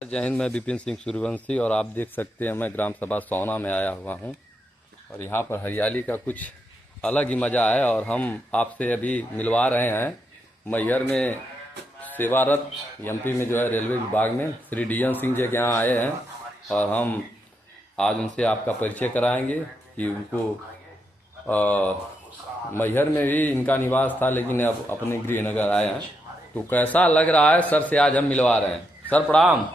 जय हिंद। मैं विपिन सिंह सूर्यवंशी और आप देख सकते हैं मैं ग्राम सभा सोना में आया हुआ हूं और यहां पर हरियाली का कुछ अलग ही मज़ा है। और हम आपसे अभी मिलवा रहे हैं मैहर में सेवारत एमपी में जो है रेलवे विभाग में श्री डीएन सिंह जी के यहाँ आए हैं और हम आज उनसे आपका परिचय कराएंगे कि उनको मैहर में भी इनका निवास था लेकिन अब अपने गृहनगर आए हैं। तो कैसा लग रहा है सर से आज हम मिलवा रहे हैं। सर प्रणाम।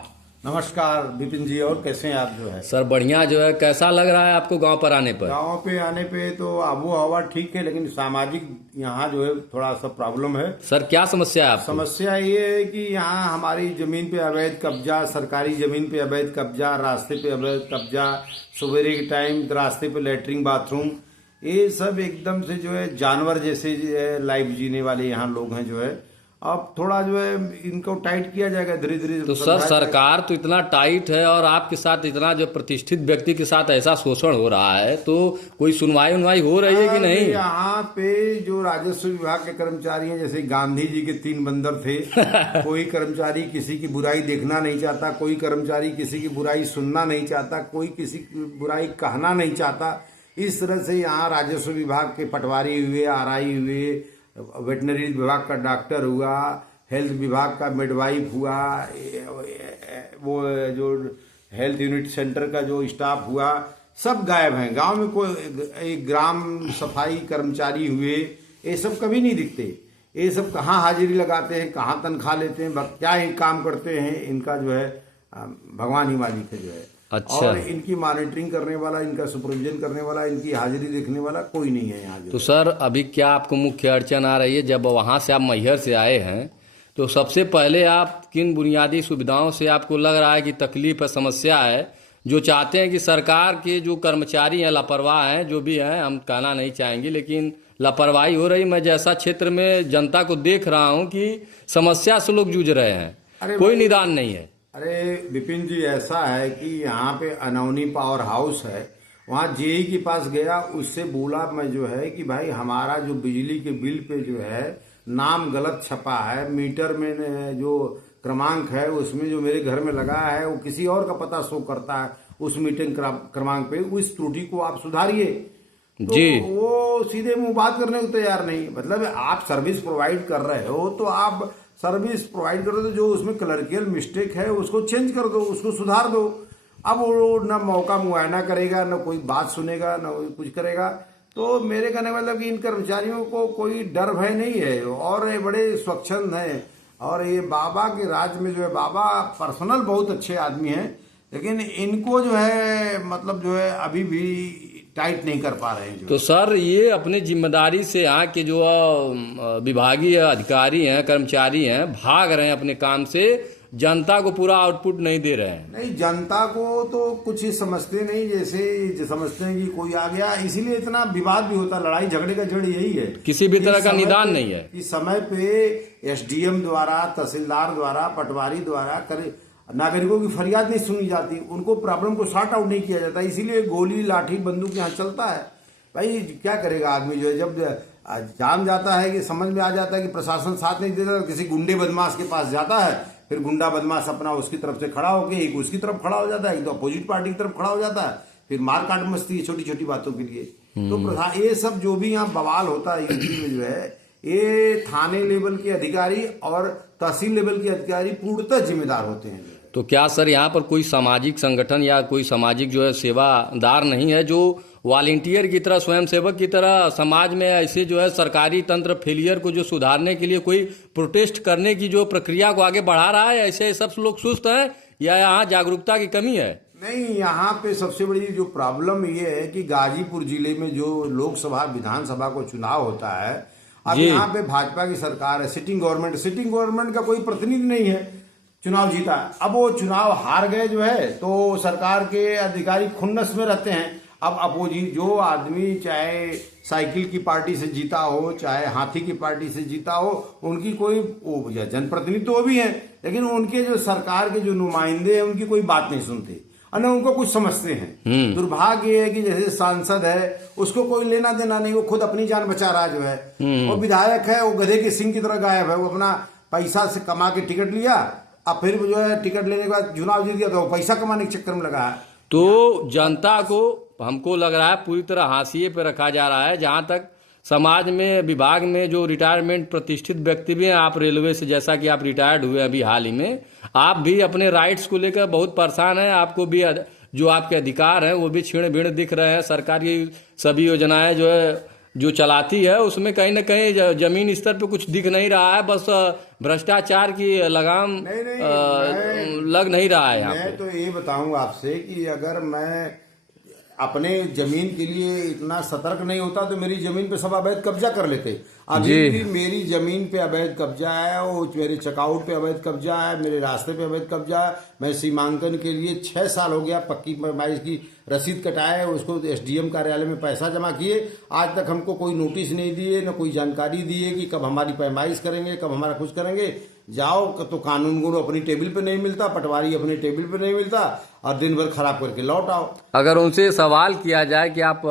नमस्कार विपिन जी, और कैसे हैं आप? जो है सर बढ़िया। जो है कैसा लग रहा है आपको गांव पर आने पर? गांव पे आने पे तो आबो हवा ठीक है, लेकिन सामाजिक यहाँ जो है थोड़ा सा प्रॉब्लम है। सर क्या समस्या है आपको? समस्या ये है कि यहाँ हमारी जमीन पे अवैध कब्जा, सरकारी जमीन पे अवैध कब्जा, रास्ते पे अवैध कब्जा, सवेरे के टाइम रास्ते पे लैट्रिन बाथरूम, ये सब एकदम से जो है जानवर जैसे लाइफ जीने वाले यहाँ लोग हैं। जो है अब थोड़ा जो है इनको टाइट किया जाएगा धीरे धीरे। तो सर सरकार तो इतना टाइट है और आपके साथ इतना जो प्रतिष्ठित व्यक्ति के साथ ऐसा शोषण हो रहा है, तो कोई सुनवाई हो रही है कि नहीं? यहाँ पे जो राजस्व विभाग के कर्मचारी हैं, जैसे गांधी जी के 3 बंदर थे कोई कर्मचारी किसी की बुराई देखना नहीं चाहता, कोई कर्मचारी किसी की बुराई सुनना नहीं चाहता, कोई किसी की बुराई कहना नहीं चाहता। इस तरह से यहाँ राजस्व विभाग के पटवारी हुए, आरआई हुए, वेटनरी विभाग का डॉक्टर हुआ, हेल्थ विभाग का मिडवाइफ हुआ, वो जो हेल्थ यूनिट सेंटर का जो स्टाफ हुआ, सब गायब हैं। गांव में कोई एक ग्राम सफाई कर्मचारी हुए, ये सब कभी नहीं दिखते। ये सब कहाँ हाजिरी लगाते हैं, कहाँ तनख्वाह लेते हैं, क्या ही काम करते हैं, इनका जो है भगवान ही मालिक है। जो है अच्छा। और इनकी मॉनिटरिंग करने वाला, इनका सुपरविजन करने वाला, इनकी हाजिरी देखने वाला कोई नहीं है यहाँ। तो सर अभी क्या आपको मुख्य अड़चन आ रही है? जब वहाँ से आप मैहर से आए हैं तो सबसे पहले आप किन बुनियादी सुविधाओं से आपको लग रहा है कि तकलीफ है, समस्या है, जो चाहते हैं कि सरकार के जो कर्मचारी हैं लापरवाह हैं, जो भी हैं, हम कहना नहीं चाहेंगे, लेकिन लापरवाही हो रही। मैं जैसा क्षेत्र में जनता को देख रहा हूँ कि समस्या से लोग जूझ रहे हैं, कोई निदान नहीं है। अरे विपिन जी, ऐसा है कि यहाँ पे अनौनी पावर हाउस है, वहाँ जेई के पास गया, उससे बोला मैं जो है कि भाई हमारा जो बिजली के बिल पे जो है नाम गलत छपा है, मीटर में जो क्रमांक है उसमें जो मेरे घर में लगा है वो किसी और का पता शो करता है उस मीटिंग क्रमांक पे, उस त्रुटि को आप सुधारिए। तो जी। वो सीधे मुंह बात करने को तैयार नहीं। मतलब आप सर्विस प्रोवाइड कर रहे हो तो आप सर्विस प्रोवाइड कर दो, जो उसमें क्लर्कियल मिस्टेक है उसको चेंज कर दो, उसको सुधार दो। अब वो ना मौका मुआयना करेगा, ना कोई बात सुनेगा, ना कुछ करेगा। तो मेरे कहने मतलब कि इन कर्मचारियों को कोई डर भय नहीं है और ये बड़े स्वच्छंद हैं। और ये बाबा के राज में जो है, बाबा पर्सनल बहुत अच्छे आदमी हैं, लेकिन इनको जो है मतलब जो है अभी भी टाइट नहीं कर पा रहे हैं। तो सर ये अपनी जिम्मेदारी से यहाँ के जो विभागीय अधिकारी हैं, कर्मचारी हैं, भाग रहे हैं अपने काम से, जनता को पूरा आउटपुट नहीं दे रहे हैं। नहीं, जनता को तो कुछ ही समझते नहीं, जैसे समझते हैं कि कोई आ गया, इसीलिए इतना विवाद भी होता, लड़ाई झगड़े का जड़ यही है। किसी भी तरह का निदान नहीं है। इस समय पे एसडीएम द्वारा, तहसीलदार द्वारा, पटवारी द्वारा नागरिकों की फरियाद नहीं सुनी जाती, उनको प्रॉब्लम को सॉर्ट आउट नहीं किया जाता, इसीलिए गोली लाठी बंदूक यहाँ चलता है। भाई क्या करेगा आदमी? जो है जब जान जाता है कि समझ में आ जाता है कि प्रशासन साथ नहीं देता, तो किसी गुंडे बदमाश के पास जाता है, फिर गुंडा बदमाश अपना उसकी तरफ से खड़ा होकर एक उसकी तरफ खड़ा हो जाता है, एक तो अपोजिट पार्टी की तरफ खड़ा हो जाता है, फिर मार काट मस्ती छोटी छोटी बातों के लिए। तो ये सब जो भी यहाँ बवाल होता है यूपी में, जो है ये थाने लेवल के अधिकारी और तहसील लेवल के अधिकारी पूर्णतः जिम्मेदार होते हैं। तो क्या सर यहाँ पर कोई सामाजिक संगठन या कोई सामाजिक जो है सेवादार नहीं है, जो वॉलंटियर की तरह, स्वयंसेवक की तरह समाज में ऐसे जो है सरकारी तंत्र फेलियर को जो सुधारने के लिए कोई प्रोटेस्ट करने की जो प्रक्रिया को आगे बढ़ा रहा है? ऐसे सब लोग सुस्त हैं या यहाँ जागरूकता की कमी है? नहीं, यहाँ पे सबसे बड़ी जो प्रॉब्लम ये है कि गाजीपुर जिले में जो लोकसभा विधानसभा को चुनाव होता है, अब यहाँ पे भाजपा की सरकार है, सिटिंग गवर्नमेंट का कोई प्रतिनिधि नहीं है, चुनाव जीता। अब वो चुनाव हार गए जो है, तो सरकार के अधिकारी खुन्नस में रहते हैं। अब अपोजिट जो आदमी चाहे साइकिल की पार्टी से जीता हो, चाहे हाथी की पार्टी से जीता हो, उनकी कोई जनप्रतिनिधि तो भी हैं, लेकिन उनके जो सरकार के जो नुमाइंदे हैं उनकी कोई बात नहीं सुनते, और उनको कुछ समझते हैं। दुर्भाग्य है कि जैसे सांसद है उसको कोई लेना देना नहीं, वो खुद अपनी जान बचा रहा जो है। वो विधायक है, वो गधे के सिंह की तरह गायब है, वो अपना पैसा से कमा के टिकट लिया अब फिर जो है टिकट लेने के बाद चुनाव जीत गया तो पैसा कमाने के चक्कर में लगा है। तो जनता को हमको लग रहा है पूरी तरह हाशिए पे रखा जा रहा है। जहां तक समाज में विभाग में जो रिटायरमेंट प्रतिष्ठित व्यक्ति भी हैं, आप रेलवे से जैसा कि आप रिटायर्ड हुए अभी हाल ही में, आप भी अपने राइट्स को लेकर बहुत परेशान हैं। आपको भी जो आपके अधिकार हैं वो भी छीण भीड़ दिख रहे हैं। सरकार की सभी योजनाएं जो है जो चलाती है उसमें कहीं ना कहीं जमीन स्तर पे कुछ दिख नहीं रहा है। बस भ्रष्टाचार की लगाम लग नहीं रहा है यहाँ मैं पे। तो ये बताऊं आपसे कि अगर मैं अपने जमीन के लिए इतना सतर्क नहीं होता तो मेरी जमीन पे सब अवैध कब्जा कर लेते। अभी भी मेरी जमीन पे अवैध कब्जा है, वो मेरे चकआउट पे अवैध कब्जा है, मेरे रास्ते पे अवैध कब्जा है। मैं सीमांकन के लिए 6 साल हो गया पक्की पैमाइश की रसीद कटाए, उसको एसडीएम कार्यालय में पैसा जमा किए, आज तक हमको कोई नोटिस नहीं दिए, न कोई जानकारी दिए कि कब हमारी पैमाइश करेंगे, कब हमारा कुछ करेंगे। जाओ तो कानून गुण अपनी टेबल पे नहीं मिलता, पटवारी अपने टेबल पे नहीं मिलता और दिन भर खराब करके लौट आओ। अगर उनसे सवाल किया जाए कि आप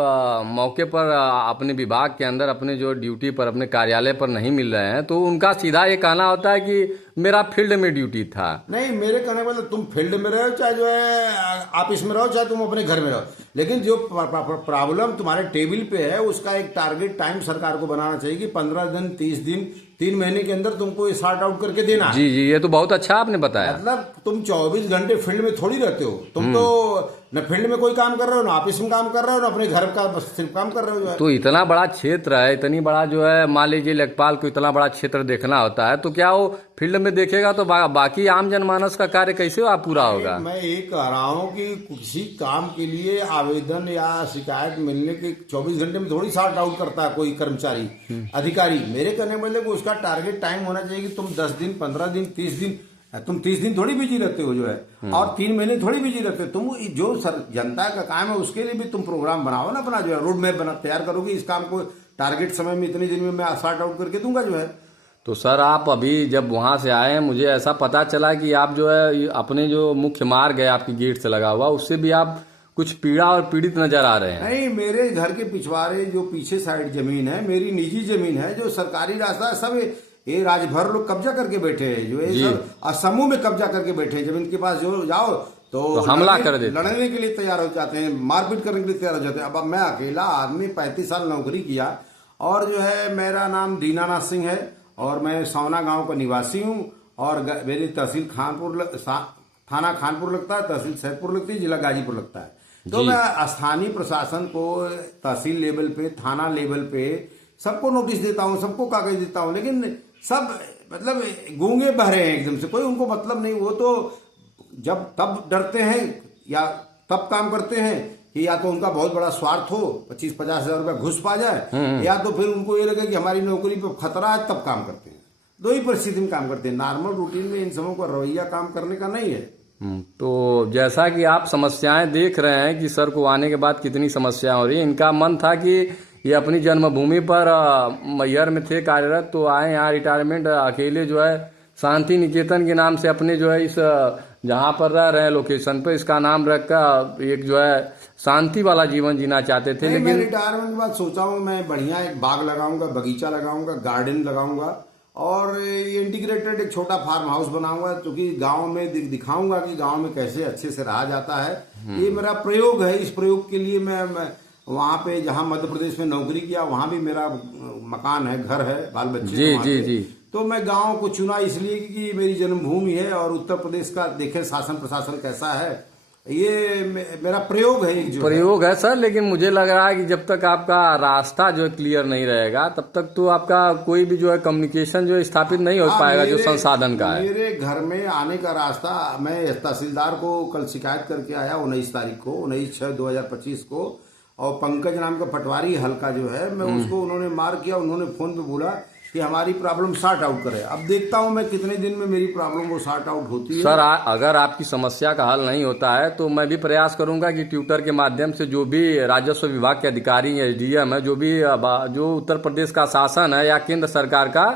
मौके पर अपने विभाग के अंदर अपने जो ड्यूटी पर अपने कार्यालय पर नहीं मिल रहे हैं तो उनका सीधा ये कहना होता है कि मेरा फील्ड में ड्यूटी था। नहीं, मेरे कहने वाले तुम फील्ड में रहो, चाहे जो है ऑफिस में रहो, चाहे तुम अपने घर में रहो, लेकिन जो प्रॉब्लम तुम्हारे टेबल पे है उसका एक टारगेट टाइम सरकार को बनाना चाहिए कि 15 दिन, 30 दिन, 3 महीने के अंदर तुमको ये सॉर्ट आउट करके देना है। जी जी, ये तो बहुत अच्छा आपने बताया। मतलब तुम 24 घंटे फील्ड में थोड़ी रहते हो, तुम तो न फील्ड में कोई काम कर रहे हो, न ऑफिस में काम कर रहे हो, न अपने घर का सिर्फ काम कर रहे हो। जो है तो इतना बड़ा क्षेत्र है, इतनी बड़ा जो है, मान लीजिए लेखपाल को इतना बड़ा क्षेत्र देखना होता है तो क्या वो फील्ड में देखेगा तो बाकी आम जनमानस का कार्य कैसे पूरा होगा? मैं ये कह रहा हूँ कि किसी काम के लिए आवेदन या शिकायत मिलने के 24 घंटे में थोड़ी सॉर्ट आउट करता है कोई कर्मचारी अधिकारी। मेरे कहने वाले को उसका टारगेट टाइम होना चाहिए कि तुम 10 दिन, 15 दिन, 30 दिन, तुम 30 दिन थोड़ी बिजी रहते हो जो है, और 3 महीने थोड़ी बिजी रहते हो। तुम जो जनता का काम है उसके लिए भी तुम प्रोग्राम बनाओ ना, अपना जो है रोड मैप तैयार करोगे, इस काम को टारगेट समय में इतने दिन में मैं सॉर्ट आउट करके दूंगा जो है। तो सर आप अभी जब वहां से आए हैं मुझे ऐसा पता चला कि आप जो है अपने जो मुख्य मार्ग है आपकी गेट से लगा हुआ उससे भी आप कुछ पीड़ा और पीड़ित नजर आ रहे हैं। नहीं, मेरे घर के पिछवाड़े जो पीछे साइड जमीन है मेरी निजी जमीन है, जो सरकारी रास्ता है, सब ये राजभर लोग कब्जा करके बैठे हैं, जो ये सब समूह में कब्जा करके बैठे हैं। जमीन के पास जो जाओ तो हमला कर देते, लड़ने के लिए तैयार हो जाते हैं, मारपीट करने के लिए तैयार हो जाते हैं। अब मैं अकेला आदमी 35 साल नौकरी किया और जो है मेरा नाम दीनानाथ सिंह है और मैं सौना गांव का निवासी हूं और मेरी तहसील थाना खानपुर लगता है, तहसील सैदपुर लगती है, जिला गाजीपुर लगता है। तो मैं स्थानीय प्रशासन को तहसील लेवल पे, थाना लेवल पे सबको नोटिस देता हूँ, सबको कागज देता हूँ, लेकिन सब मतलब गूंगे बहरे हैं एकदम से, कोई उनको मतलब नहीं। वो तो जब तब डरते हैं या तब काम करते हैं कि या तो उनका बहुत बड़ा स्वार्थ हो, 25-50 हजार रुपया घुस पा जाए, या तो फिर उनको ये लगे कि हमारी नौकरी पे खतरा है, तब काम करते हैं। दो ही परिस्थिति में काम करते हैं, नॉर्मल रूटीन में इन सबों का रवैया काम करने का नहीं है। तो जैसा कि आप समस्याएं देख रहे हैं कि सर को आने के बाद कितनी समस्याएं हो रही है, इनका मन था कि ये अपनी जन्मभूमि पर मैहर में थे कार्यरत, तो आए यहाँ रिटायरमेंट अकेले जो है शांति निकेतन के नाम से अपने जो है इस जहाँ पर रह रहे हैं लोकेशन पे इसका नाम रखकर एक जो है शांति वाला जीवन जीना चाहते थे। लेकिन मैं रिटायरमेंट के बाद सोचा हूँ मैं बढ़िया एक बाग लगाऊंगा, बगीचा लगाऊंगा, गार्डन लगाऊंगा और इंटीग्रेटेड एक छोटा फार्म हाउस बनाऊंगा, क्योंकि गांव में दिखाऊंगा कि गांव में कैसे अच्छे से रहा जाता है। ये मेरा प्रयोग है। इस प्रयोग के लिए मैं वहाँ पे जहाँ मध्य प्रदेश में नौकरी किया वहाँ भी मेरा मकान है, घर है, बाल बच्चे। जी जी जी। तो मैं गांव को चुना इसलिए कि मेरी जन्मभूमि है और उत्तर प्रदेश का देखे शासन प्रशासन कैसा है, ये मेरा प्रयोग है। जो प्रयोग है सर, लेकिन मुझे लग रहा है कि जब तक आपका रास्ता जो क्लियर नहीं रहेगा तब तक तो आपका कोई भी जो है कम्युनिकेशन जो स्थापित नहीं हो पाएगा जो संसाधन का है। मेरे घर में आने का रास्ता, मैं तहसीलदार को कल शिकायत करके आया 19 तारीख को, 19/6/2025 को, और पंकज नाम का पटवारी हल्का जो है, मैं उसको उन्होंने मार किया। उन्होंने फोन पे बोला कि हमारी प्रॉब्लम सॉर्ट आउट करे। अब देखता हूं मैं कितने दिन में मेरी प्रॉब्लम वो सॉर्ट आउट होती है। सर अगर आपकी समस्या का हल नहीं होता है तो मैं भी प्रयास करूंगा कि ट्विटर के माध्यम से जो भी राजस्व विभाग के अधिकारी या एसडीएम है, जो उत्तर प्रदेश का शासन है या केंद्र सरकार का,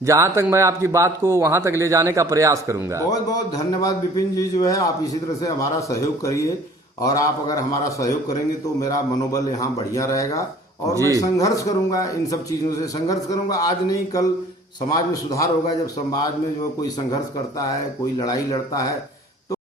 जहां तक मैं आपकी बात को वहां तक ले जाने का प्रयास करूंगा। बहुत बहुत धन्यवाद विपिन जी। जो है आप इसी तरह से हमारा सहयोग करिए और आप अगर हमारा सहयोग करेंगे तो मेरा मनोबल यहाँ बढ़िया रहेगा और मैं संघर्ष करूंगा, इन सब चीजों से संघर्ष करूंगा। आज नहीं कल समाज में सुधार होगा जब समाज में जो कोई संघर्ष करता है, कोई लड़ाई लड़ता है,